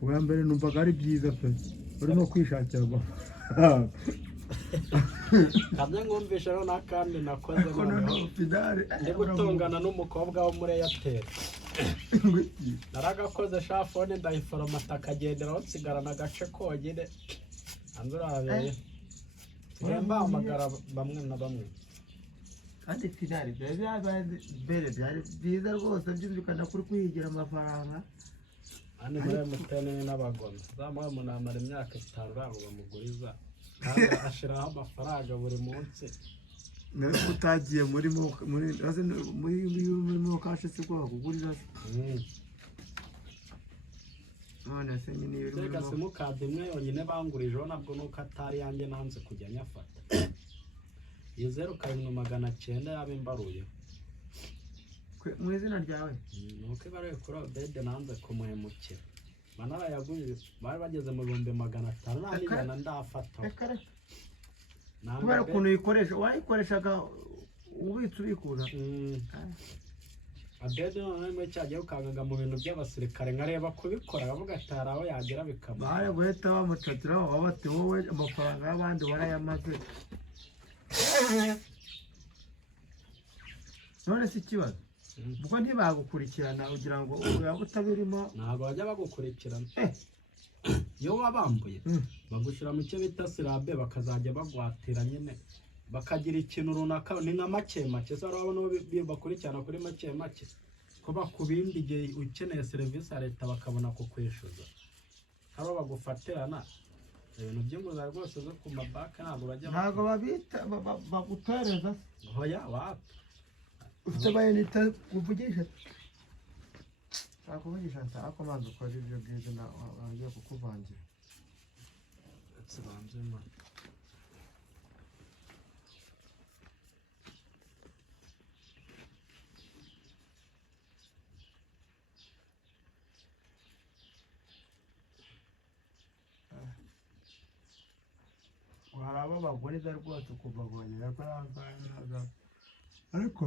ubwa mbere numvaga ari byiza pe urimo kwishakira kamwe ngumvisha rero n'akandi nakoze ndi gutongana n'umukobwa wo muri Atel naragakoze shafone ndayiforomata akagenderaho nsigarana agace konyine hanze urabeye mpamagara bamwe na bamwe kandi finali byari byiza rwose byumvikana kuri kwigira amafaranga hano muri MTN n'abagome zamuha umunamara imyaka 5 bango bamuguriza kandi ashiraho amafaranga buri munsi nawe utagiye muri kashe se kwa kugurira none se nyine iyo uri muri simukadi imwe yonyine bangurijeho nabwo nuko atari yanjye nanze kujya nyafata iyo 0,900 yabimbaruye mu izina ryawe nuko ibaruye kuri Obede nanze kumuhemukira manara yagurije bari bageze mu 500 nanijana ndafata kubera ukuntu uyikoresha wayikoreshaga ubitse ubikuza Obede none mwe cyagiye ukangaga mu bintu by'abasirikare nkareba kubikora avuga atara aho yagera bikaba bare guhita bamucatiraho wabate wowe amafaranga y'abandi warayamaze none si ikibazo ubwo ntibagukurikirana ugira ngo yaba utabirimo ntabwo bajya bagukurikirana iyo wabambuye bagushyira mu cyo bita sirabe bakazajya bagwatira nyine bakagira ikintu runaka ni nka make make se urabona bakurikirana kuri make make ko bakubindi igihe ukeneye serivisi ya leta bakabona kukwishyuza haro bagufatirana ibintu by'inguzanyo rwose zo ku mabanki ntabwo babita bagutereza hoya wapi ufite bayinita uvugisha akuvugisha ntako manzi ukora ibyo bwiza nagiye kukuvangira tsibanzema hari abo baguriza rwose ukuvagonyera ko ariko